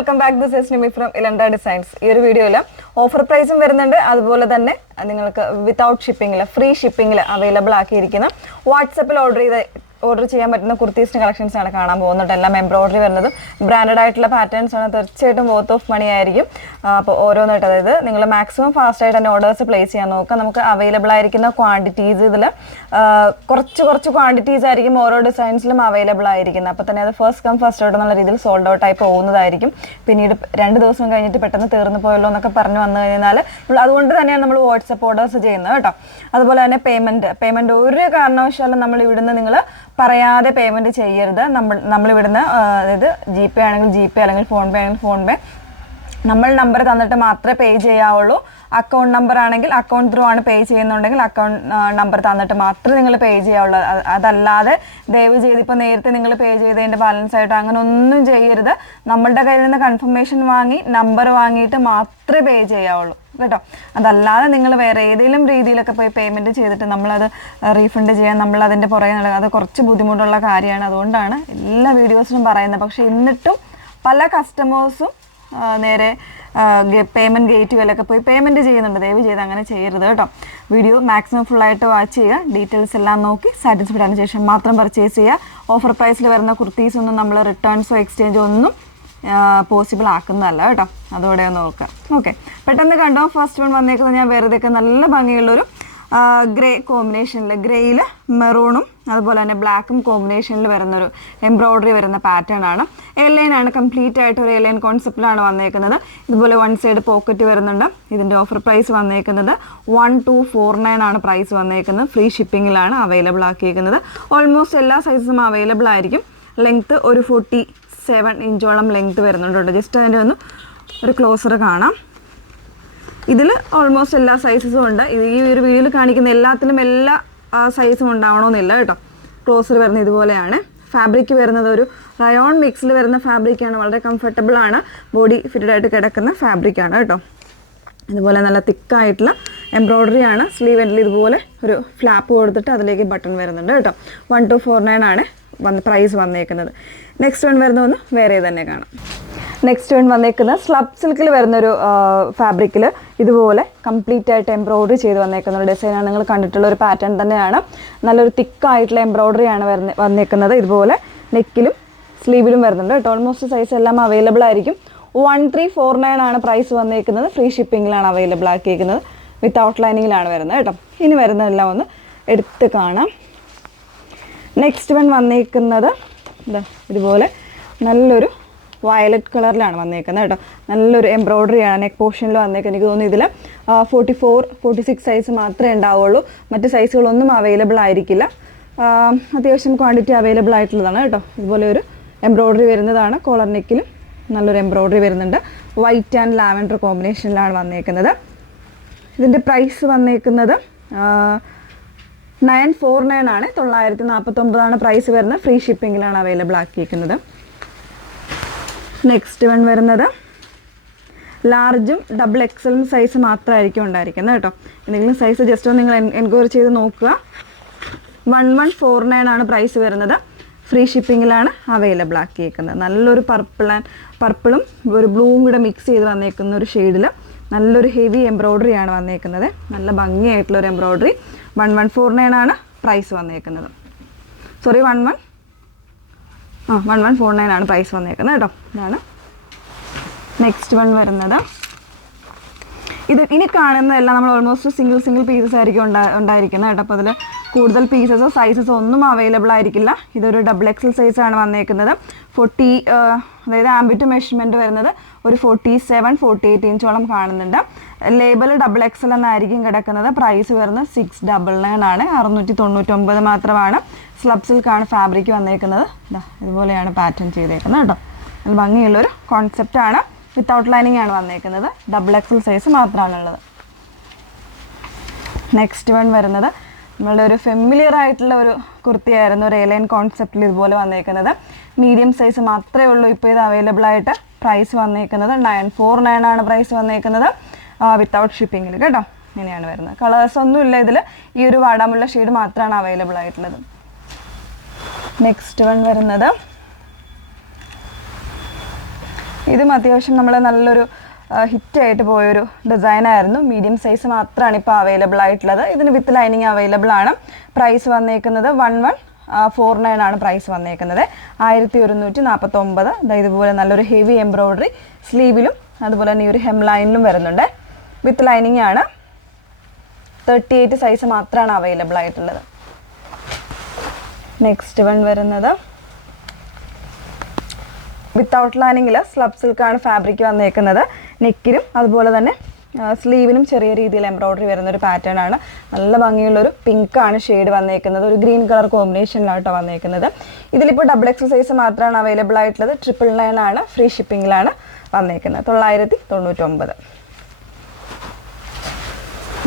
Welcome back. This is Nimi from Ilanda designs. ഈ ഒരു വീഡിയോയിൽ ഓഫർ പ്രൈസും വരുന്നുണ്ട്, അതുപോലെ തന്നെ നിങ്ങൾക്ക് വിത്തൗട്ട് ഷിപ്പിംഗിൽ ഫ്രീ ഷിപ്പിംഗിൽ അവൈലബിൾ ആക്കിയിരിക്കുന്ന വാട്സപ്പിൽ ഓർഡർ ചെയ്യാൻ പറ്റുന്ന കുർത്തീസിൻ്റെ കളക്ഷൻസ് ആണ് കാണാൻ പോകുന്നുണ്ട്. എല്ലാം എംബ്രോയിഡറി വരുന്നത് ബ്രാൻഡഡ് ആയിട്ടുള്ള പാറ്റേൺസ് ആണ്. തീർച്ചയായിട്ടും വർത്ത് ഓഫ് മണി ആയിരിക്കും. അപ്പോൾ ഓരോന്നായിട്ട്, അതായത് നിങ്ങൾ മാക്സിമം ഫാസ്റ്റായിട്ട് തന്നെ ഓർഡേഴ്സ് പ്ലേസ് ചെയ്യാൻ നോക്കുക. നമുക്ക് അവൈലബിൾ ആയിരിക്കുന്ന ക്വാണ്ടിറ്റീസ് ഇതിൽ കുറച്ച് ക്വാണ്ടിറ്റീസ് ആയിരിക്കും ഓരോ ഡിസൈൻസിലും അവൈലബിൾ ആയിരിക്കുന്നത്. അപ്പോൾ തന്നെ അത് ഫസ്റ്റ് കം ഫസ്റ്റ് ഔട്ട് എന്നുള്ള രീതിയിൽ സോൾഡ് ഔട്ട് ആയി പോകുന്നതായിരിക്കും. പിന്നീട് 2 ദിവസം കഴിഞ്ഞിട്ട് പെട്ടെന്ന് തീർന്നു പോയല്ലോ എന്നൊക്കെ പറഞ്ഞു വന്നു കഴിഞ്ഞാൽ അതുകൊണ്ട് തന്നെയാണ് നമ്മൾ വാട്സപ്പ് ഓർഡേഴ്സ് ചെയ്യുന്നത് കേട്ടോ. അതുപോലെ തന്നെ പേയ്മെൻറ്റ് ഒരു കാരണവശാലും നമ്മൾ ഇവിടുന്ന് നിങ്ങൾ പറയാതെ പേയ്മെൻറ്റ് ചെയ്യരുത്. നമ്മളിവിടുന്ന് അതായത് ജി പേ ആണെങ്കിൽ ജി പേ, അല്ലെങ്കിൽ ഫോൺ പേ ആണെങ്കിൽ ഫോൺ പേ, നമ്മൾ നമ്പർ തന്നിട്ട് മാത്രമേ പേ ചെയ്യാവുള്ളൂ. അക്കൗണ്ട് നമ്പർ ആണെങ്കിൽ അക്കൗണ്ട് ത്രൂ ആണ് പേ ചെയ്യുന്നുണ്ടെങ്കിൽ അക്കൗണ്ട് നമ്പർ തന്നിട്ട് മാത്രമേ നിങ്ങൾ പേ ചെയ്യാവുള്ളൂ. അതല്ലാതെ ദയവ് ചെയ്ത് ഇപ്പോൾ നേരത്തെ നിങ്ങൾ പേ ചെയ്തതിൻ്റെ ബാലൻസ് ആയിട്ട് അങ്ങനെ ഒന്നും ചെയ്യരുത്. നമ്മളുടെ കയ്യിൽ നിന്ന് കൺഫർമേഷൻ വാങ്ങി നമ്പർ വാങ്ങിയിട്ട് മാത്രമേ പേ ചെയ്യാവുള്ളൂ കേട്ടോ. അതല്ലാതെ നിങ്ങൾ വേറെ ഏതെങ്കിലും രീതിയിലൊക്കെ പോയി പേയ്മെൻറ്റ് ചെയ്തിട്ട് നമ്മളത് റീഫണ്ട് ചെയ്യാൻ നമ്മളതിൻ്റെ പുറകെ നടക്കുക, അത് കുറച്ച് ബുദ്ധിമുട്ടുള്ള കാര്യമാണ്. അതുകൊണ്ടാണ് എല്ലാ വീഡിയോസിലും പറയുന്നത്. പക്ഷേ എന്നിട്ടും പല കസ്റ്റമേഴ്സും നേരെ പേയ്മെൻറ്റ് ഗേറ്റുകളിലൊക്കെ പോയി പേയ്മെൻറ്റ് ചെയ്യുന്നുണ്ട്. ദയവ് ചെയ്ത് അങ്ങനെ ചെയ്യരുത് കേട്ടോ. വീഡിയോ മാക്സിമം ഫുള്ളായിട്ട് വാച്ച് ചെയ്യുക. ഡീറ്റെയിൽസ് എല്ലാം നോക്കി സാറ്റിസ്ഫൈഡ് ആയതിനു ശേഷം മാത്രം പർച്ചേസ് ചെയ്യുക. ഓഫർ പ്രൈസിൽ വരുന്ന കുർത്തീസ് ഒന്നും നമ്മൾ റിട്ടേൺസോ എക്സ്ചേഞ്ചോ ഒന്നും പോസിബിൾ ആക്കുന്നതല്ല കേട്ടോ. അതോടെ നോക്കുക. ഓക്കെ, പെട്ടെന്ന് കണ്ടോ. ഫസ്റ്റ് വൺ വന്നേക്കുന്നത് ഞാൻ വെറുതെയൊക്കെ നല്ല ഭംഗിയുള്ളൊരു ഗ്രേ കോമ്പിനേഷനിൽ, ഗ്രേയിൽ മെറൂണും അതുപോലെ തന്നെ ബ്ലാക്കും കോമ്പിനേഷനിൽ വരുന്നൊരു എംബ്രോയ്ഡറി വരുന്ന പാറ്റേൺ ആണ്. എയർലൈൻ ആണ്, കംപ്ലീറ്റ് ആയിട്ട് ഒരു എയർലൈൻ കോൺസെപ്റ്റിലാണ് വന്നേക്കുന്നത്. ഇതുപോലെ 1 സൈഡ് പോക്കറ്റ് വരുന്നുണ്ട്. ഇതിൻ്റെ ഓഫർ പ്രൈസ് വന്നേക്കുന്നത് 1249 ആണ് പ്രൈസ് വന്നേക്കുന്നത്. ഫ്രീ ഷിപ്പിങ്ങിലാണ് അവൈലബിൾ ആക്കിയിരിക്കുന്നത്. ഓൾമോസ്റ്റ് എല്ലാ സൈസും അവൈലബിൾ ആയിരിക്കും. ലെങ്ത്ത് ഒരു 47 ഇഞ്ചോളം ലെങ്ത്ത് വരുന്നുണ്ട്. ജസ്റ്റ് അതിൻ്റെ ഒരു ക്ലോസർ കാണാം. ഇതിൽ ഓൾമോസ്റ്റ് എല്ലാ സൈസസും ഉണ്ട്. ഈ ഒരു വീഡിയോയിൽ കാണിക്കുന്ന എല്ലാത്തിലും എല്ലാ സൈസും ഉണ്ടാവണമെന്നില്ല കേട്ടോ. ക്ലോസർ വരുന്നത് ഇതുപോലെയാണ്. ഫാബ്രിക് വരുന്നത് ഒരു റയോൺ മിക്സിൽ വരുന്ന ഫാബ്രിക്കാണ്. വളരെ കംഫർട്ടബിളാണ്. ബോഡി ഫിറ്റഡ് ആയിട്ട് കിടക്കുന്ന ഫാബ്രിക്കാണ് കേട്ടോ. ഇതുപോലെ നല്ല തിക്കായിട്ടുള്ള എംബ്രോയ്ഡറി ആണ്. സ്ലീവ് എൻഡിൽ ഇതുപോലെ ഒരു ഫ്ലാപ്പ് കൊടുത്തിട്ട് അതിലേക്ക് ബട്ടൺ വരുന്നുണ്ട് കേട്ടോ. 1249 ആണ് പ്രൈസ് വന്നേക്കുന്നത്. നെക്സ്റ്റ് വൺ വരുന്ന വേറെ തന്നെ കാണാം. നെക്സ്റ്റ് വൺ വന്നേക്കുന്നത് സ്ലബ് സിൽക്കിൽ വരുന്നൊരു ഫാബ്രിക്കിൽ ഇതുപോലെ കംപ്ലീറ്റ് ആയിട്ട് എംബ്രോയ്ഡറി ചെയ്ത് വന്നേക്കുന്ന ഒരു ഡിസൈനാണ്. നിങ്ങൾ കണ്ടിട്ടുള്ള ഒരു പാറ്റേൺ തന്നെയാണ്. നല്ലൊരു തിക്കായിട്ടുള്ള എംബ്രോയ്ഡറി ആണ് വന്നേക്കുന്നത്. ഇതുപോലെ നെക്കിലും സ്ലീവിലും വരുന്നുണ്ട് കേട്ടോ. ഓൾമോസ്റ്റ് സൈസ് എല്ലാം അവൈലബിൾ ആയിരിക്കും. 1349 ആണ് പ്രൈസ് വന്നേക്കുന്നത്. ഫ്രീ ഷിപ്പിങ്ങിലാണ് അവൈലബിൾ ആക്കിയിരിക്കുന്നത്. വിത്ത് ഔട്ട് ലൈനിങ്ങിലാണ് വരുന്നത് കേട്ടോ. ഇനി വരുന്നതെല്ലാം ഒന്ന് എടുത്ത് കാണാം. നെക്സ്റ്റ് വൺ വന്നേക്കുന്നത് ഇതുപോലെ നല്ലൊരു വയലറ്റ് കളറിലാണ് വന്നേക്കുന്നത് കേട്ടോ. നല്ലൊരു എംബ്രോയ്ഡറിയാണ് നെക്ക് പോർഷനിൽ വന്നേക്കുന്നത്. എനിക്ക് തോന്നുന്നു ഇതിൽ 44, 46 സൈസ് മാത്രമേ ഉണ്ടാവുള്ളൂ. മറ്റ് സൈസുകളൊന്നും അവൈലബിൾ ആയിരിക്കില്ല. അത്യാവശ്യം ക്വാണ്ടിറ്റി അവൈലബിൾ ആയിട്ടുള്ളതാണ് കേട്ടോ. ഇതുപോലെ ഒരു എംബ്രോയ്ഡറി വരുന്നതാണ്. കോളർ നെക്കിലും നല്ലൊരു എംബ്രോയ്ഡറി വരുന്നുണ്ട്. വൈറ്റ് ആൻഡ് ലാവൻഡർ കോമ്പിനേഷനിലാണ് വന്നേക്കുന്നത്. ഇതിൻ്റെ പ്രൈസ് വന്നേക്കുന്നത് 949 ആണ്. 949 ആണ് പ്രൈസ് വരുന്നത്. ഫ്രീ ഷിപ്പിങ്ങിലാണ് അവൈലബിൾ ആക്കിയിരിക്കുന്നത്. നെക്സ്റ്റ് വൺ വരുന്നത് ലാർജും ഡബിൾ എക്സലും സൈസ് മാത്രമായിരിക്കും ഉണ്ടായിരിക്കുന്നത് കേട്ടോ. എന്തെങ്കിലും സൈസ് ജസ്റ്റ് ഒന്ന് നിങ്ങൾ എൻക്വയറി ചെയ്ത് നോക്കുക. 1149 ആണ് പ്രൈസ് വരുന്നത്. ഫ്രീ ഷിപ്പിങ്ങിലാണ് അവൈലബിൾ ആക്കിയിരിക്കുന്നത്. നല്ലൊരു പർപ്പിളും ഒരു ബ്ലൂവും കൂടെ മിക്സ് ചെയ്ത് വന്നേക്കുന്ന ഒരു ഷെയ്ഡിൽ നല്ലൊരു ഹെവി എംബ്രോയ്ഡറി ആണ് വന്നേക്കുന്നത്. നല്ല ഭംഗിയായിട്ടുള്ളൊരു എംബ്രോയ്ഡറി. 1149 ആണ് പ്രൈസ് വന്നേക്കുന്നത്. സോറി 1149 ആണ് പ്രൈസ് വന്നേക്കുന്നത് കേട്ടോ. ഇതാണ് നെക്സ്റ്റ് വൺ വരുന്നത്. ഇത് ഇനി കാണുന്നതെല്ലാം നമ്മൾ ഓൾമോസ്റ്റ് സിംഗിൾ പീസസ് ആയിരിക്കും ഉണ്ടായിരിക്കുന്നത് കേട്ടോ. അപ്പോൾ അതിൽ കൂടുതൽ പീസസോ സൈസസോ ഒന്നും അവൈലബിൾ ആയിരിക്കില്ല. ഇതൊരു ഡബിൾ എക്സൽ സൈസാണ് വന്നേക്കുന്നത്. 40 അതായത് ആംബിറ്റ് മെഷർമെൻറ്റ് വരുന്നത് ഒരു 47, 48 ഇഞ്ചോളം കാണുന്നുണ്ട്. ലേബൽ ഡബിൾ എക്സൽ എന്നായിരിക്കും കിടക്കുന്നത്. പ്രൈസ് വരുന്നത് 699 ആണ്. 699 മാത്രമാണ്. സ്ലബ് സിൽക്കാണ് ഫാബ്രിക് വന്നേക്കുന്നത്. ഇതുപോലെയാണ് പാറ്റേൺ ചെയ്തേക്കുന്നത് കേട്ടോ. നല്ല ഭംഗിയുള്ളൊരു കോൺസെപ്റ്റാണ്. വിത്തൗട്ട് ലൈനിങ് ആണ് വന്നേക്കുന്നത്. ഡബിൾ എക്സൽ സൈസ് മാത്രമാണുള്ളത്. നെക്സ്റ്റ് വൺ വരുന്നത് നമ്മളുടെ ഒരു ഫെമിലിയർ ആയിട്ടുള്ള ഒരു കുർത്തിയായിരുന്നു. ഒരു എയർലൈൻ കോൺസെപ്റ്റിൽ ഇതുപോലെ വന്നേക്കുന്നത്. മീഡിയം സൈസ് മാത്രമേ ഉള്ളൂ ഇപ്പോൾ ഇത് അവൈലബിൾ ആയിട്ട്. പ്രൈസ് വന്നേക്കുന്നത് 949 ആണ് പ്രൈസ് വന്നേക്കുന്നത്. വിത്തൗട്ട് ഷിപ്പിങ്ങിൽ കേട്ടോ. ഇങ്ങനെയാണ് വരുന്നത്. കളേഴ്സ് ഒന്നുമില്ല ഇതിൽ. ഈ ഒരു വാടാമുള്ള ഷെയ്ഡ് മാത്രമാണ് അവൈലബിൾ ആയിട്ടുള്ളത്. നെക്സ്റ്റ് വൺ വരുന്നത് ഇതും അത്യാവശ്യം നമ്മൾ നല്ലൊരു ഹിറ്റായിട്ട് പോയൊരു ഡിസൈനായിരുന്നു. മീഡിയം സൈസ് മാത്രമാണ് ഇപ്പോൾ അവൈലബിൾ ആയിട്ടുള്ളത്. ഇതിന് വിത്ത് ലൈനിങ് അവൈലബിൾ ആണ്. പ്രൈസ് വന്നേക്കുന്നത് 1149 ആണ് പ്രൈസ് വന്നേക്കുന്നത്. 1149. ഇതുപോലെ നല്ലൊരു ഹെവി എംബ്രോയ്ഡറി സ്ലീവിലും അതുപോലെ തന്നെ ഈ ഒരു ഹെം ലൈനിലും വരുന്നുണ്ട്. വിത്ത് ലൈനിങ് ആണ്. 38 സൈസ് മാത്രമാണ് അവൈലബിൾ ആയിട്ടുള്ളത്. നെക്സ്റ്റ് വൺ വരുന്നത് വിത്തൗട്ട് ലൈനിങ്ങിൽ സ്ലബ് സിൽക്കാണ് ഫാബ്രിക് വന്നേക്കുന്നത്. നെക്കിനും അതുപോലെ തന്നെ സ്ലീവിനും ചെറിയ രീതിയിൽ എംബ്രോയ്ഡറി വരുന്നൊരു പാറ്റേൺ ആണ്. നല്ല ഭംഗിയുള്ളൊരു പിങ്കാണ് ഷെയ്ഡ് വന്നേക്കുന്നത്. ഒരു ഗ്രീൻ കളർ കോമ്പിനേഷനിലാട്ടോ വന്നേക്കുന്നത്. ഇതിലിപ്പോൾ XXL സൈസ് മാത്രമാണ് അവൈലബിൾ ആയിട്ടുള്ളത്. 999 ആണ്. ഫ്രീ ഷിപ്പിങ്ങിലാണ് വന്നേക്കുന്നത്. 999.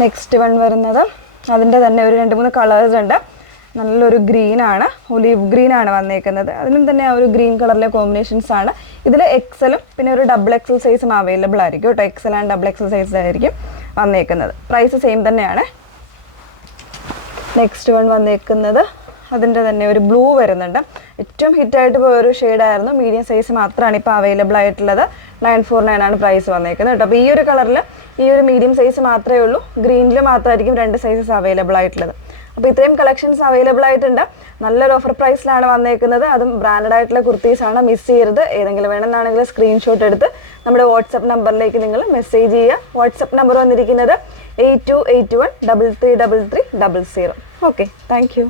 നെക്സ്റ്റ് വൺ വരുന്നത് അതിൻ്റെ തന്നെ ഒരു 2-3 കളേഴ്സ് ഉണ്ട്. നല്ലൊരു ഗ്രീനാണ്, ഒലീവ് ഗ്രീനാണ് വന്നേക്കുന്നത്. അതിനും തന്നെ ആ ഒരു ഗ്രീൻ കളറിലെ കോമ്പിനേഷൻസ് ആണ്. ഇതിൽ XL പിന്നെ ഒരു XXL സൈസും അവൈലബിൾ ആയിരിക്കും കേട്ടോ. XL ആൻഡ് XXL സൈസ് ആയിരിക്കും വന്നേക്കുന്നത്. പ്രൈസ് സെയിം തന്നെയാണ്. നെക്സ്റ്റ് വൺ വന്നേക്കുന്നത് അതിൻ്റെ തന്നെ ഒരു ബ്ലൂ വരുന്നുണ്ട്. ഏറ്റവും ഹിറ്റായിട്ട് പോയൊരു ഷെയ്ഡായിരുന്നു. മീഡിയം സൈസ് മാത്രമാണ് ഇപ്പോൾ അവൈലബിൾ ആയിട്ടുള്ളത്. 949 ആണ് പ്രൈസ് വന്നേക്കുന്നത് കേട്ടോ. അപ്പോൾ ഈ ഒരു കളറിൽ ഈ ഒരു മീഡിയം സൈസ് മാത്രമേ ഉള്ളൂ. ഗ്രീനിൽ മാത്രമായിരിക്കും 2 സൈസസ് അവൈലബിൾ ആയിട്ടുള്ളത്. അപ്പോൾ ഇത്രയും കളക്ഷൻസ് അവൈലബിൾ ആയിട്ടുണ്ട്. നല്ലൊരു ഓഫർ പ്രൈസിലാണ് വന്നേക്കുന്നത്. അതും ബ്രാൻഡഡ് ആയിട്ടുള്ള കുർത്തീസാണ്. മിസ് ചെയ്യരുത്. ഏതെങ്കിലും വേണമെന്നാണെങ്കിൽ സ്ക്രീൻഷോട്ട് എടുത്ത് നമ്മുടെ വാട്സപ്പ് നമ്പറിലേക്ക് നിങ്ങൾ മെസ്സേജ് ചെയ്യുക. വാട്സപ്പ് നമ്പർ വന്നിരിക്കുന്നത് 8281 333300. Okay, thank you.